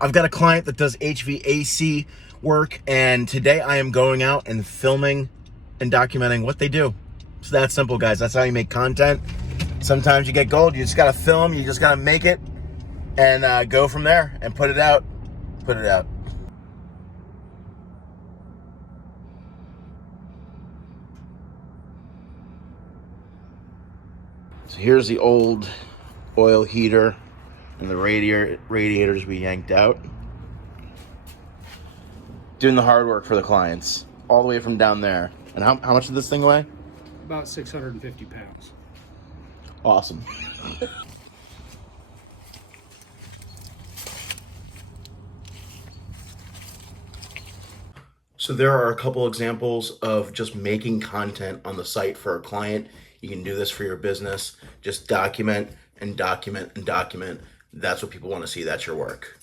I've got a client that does HVAC work, and today I am going out and filming and documenting what they do. It's that simple, guys. That's how you make content. Sometimes you get gold. You just got to film. You just got to make it and go from there and put it out. Put it out. So here's the old oil heater and the radiators we yanked out. Doing the hard work for the clients, all the way from down there. And how much did this thing weigh? About 650 pounds. Awesome. So there are a couple examples of just making content on the site for a client. You can do this for your business. Just document and document and document. That's what people want to see. That's your work.